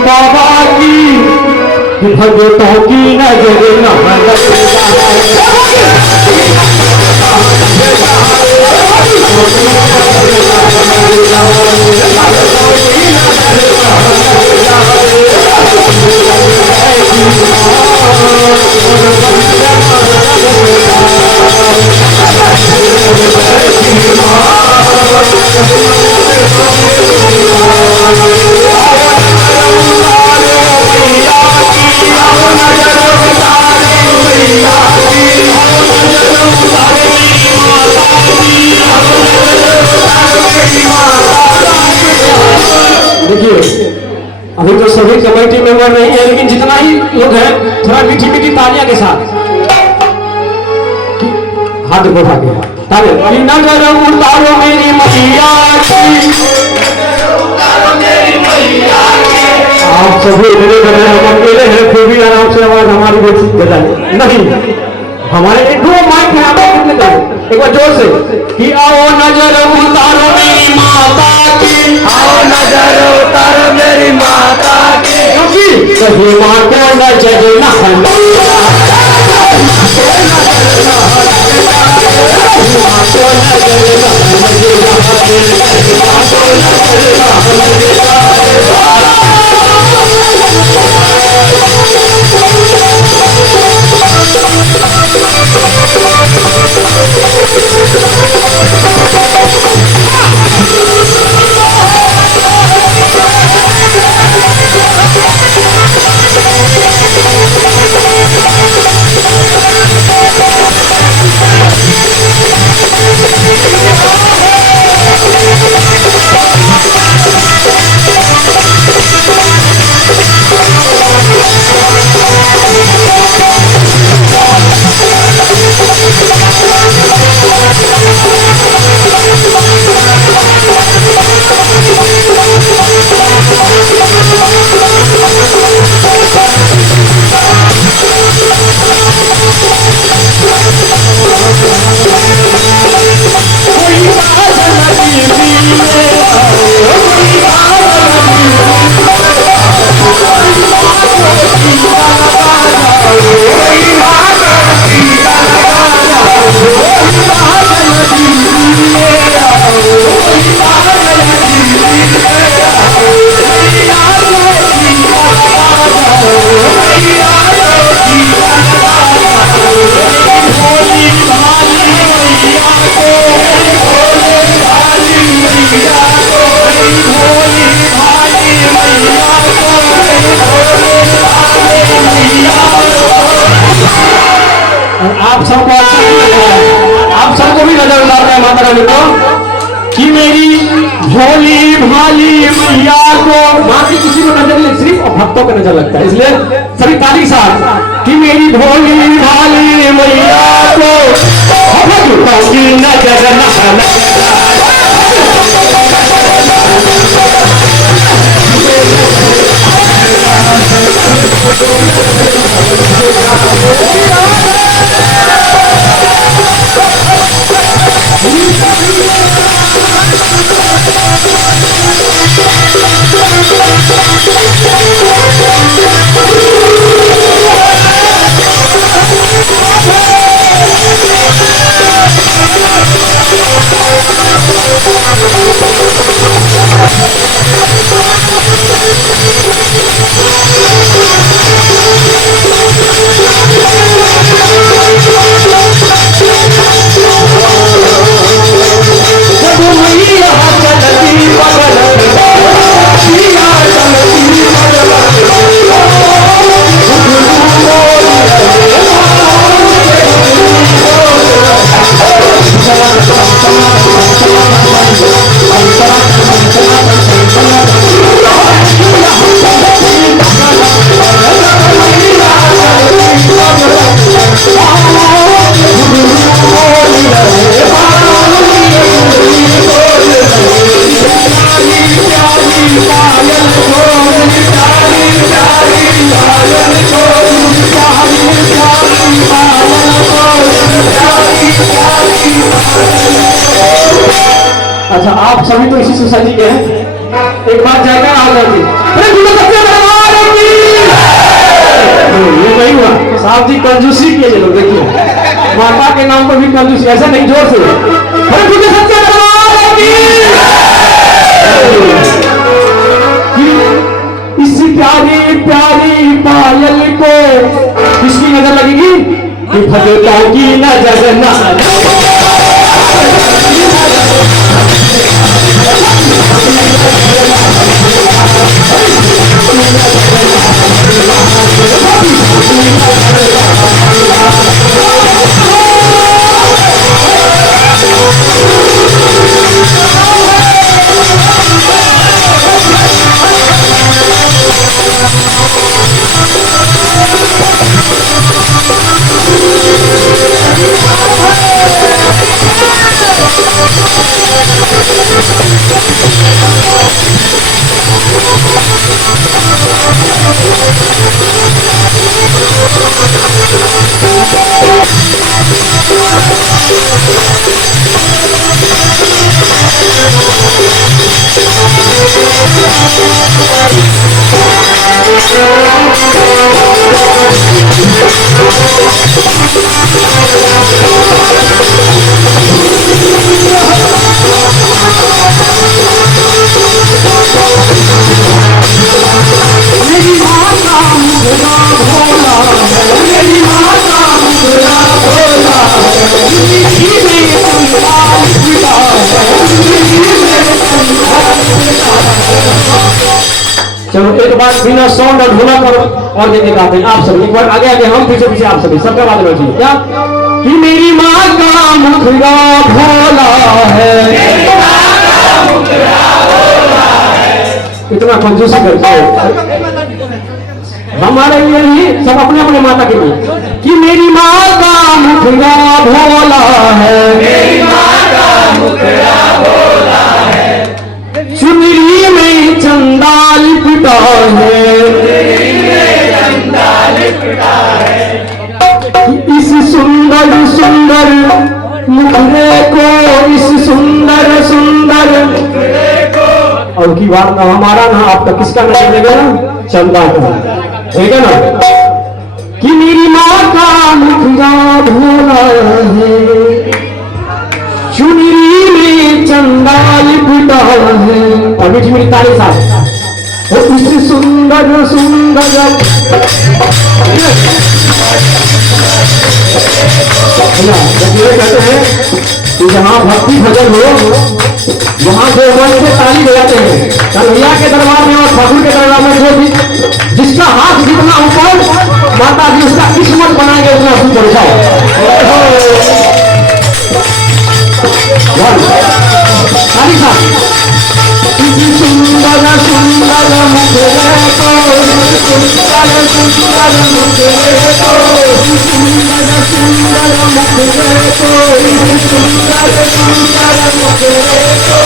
बाबा की भगतों की नजर न अभी तो सभी कमेटी मेंबर नहीं है, लेकिन जितना ही लोग हैं थोड़ा मीठी मीठी तालियां के साथ हाथ उठा के तालियां। नजर उतारो मेरी मैया आप सभी मेरे घर में हम अकेले हैं, फिर भी आराम से आवाज हमारी बजाए नहीं। हमारे एक दो माइक है, आप कितने कर एक बार जोर से कि आओ नजर उतारो मेरी माता की, आओ नजर उतारो मेरी माता की, क्योंकि कहीं माँ को नजर न आप सबको आप सबको भी नजर उतारना है माता रानी को कि मेरी भोली भाली मैया को, माँ की किसी को नजर नहीं, सिर्फ भक्तों को नजर लगता है, इसलिए सभी ताली साथ कि मेरी भोली भाली मैया को भक्तों की नजर न अच्छा, आप सभी तो इसी सोसाइटी के हैं, एक बात जाएगा आ जाती। माता के नाम पर भी कंजूसी, ऐसा नहीं, जोर से। अरे तुझे सच्चे दरबार की इस प्यारी प्यारी पायल को किसकी नजर लगेगी? कि भगतों की नजर ना चलो एक बार बिना साउंड और ढोलक और देने गाते हैं आप सब। एक बार आगे आगे हम, पीछे पीछे आप सभी, सबका बात होना चाहिए। क्या कि मेरी माँ का मुखड़ा भोला है, इतना कंजूसी करते हो हमारे लिए ही, सब अपने अपने माता के लिए। कि मेरी माँ का मुखड़ा भोला है, मेरी माँ का मुखड़ा भोला है, चुनरी में चंदा लिपटा है, इस सुंदर सुंदर मुखड़े को, इस सुंदर सुंदर मुखड़े को, और की बात ना हमारा ना आपका, किसका नाम लेगा ना? चंदा का, ठीक है ना? कि मेरी माँ का मुखड़ा भोला है, चुनरी में चंदा लिपटा है, और मीठी मीठी ताली साथ, और इस सुंदर सुंदर कहते हैं कि जहाँ भक्ति भजन हो वहां जो मन से ताली बजाते हैं। कन्हैया के दरबार में और ठाकुर के दरबार में जो भी जिसका हाथ जितना ऊपर, माता जी उसका किस्मत बनाएंगे उतना सुंदर जाओ। ताली साथ, सुंदर सुंदर मुखड़े को, सुंदर सुंदर मुखड़े को, सुंदर सुंदर मुखड़े को, सुंदर सुंदर मुखड़े को,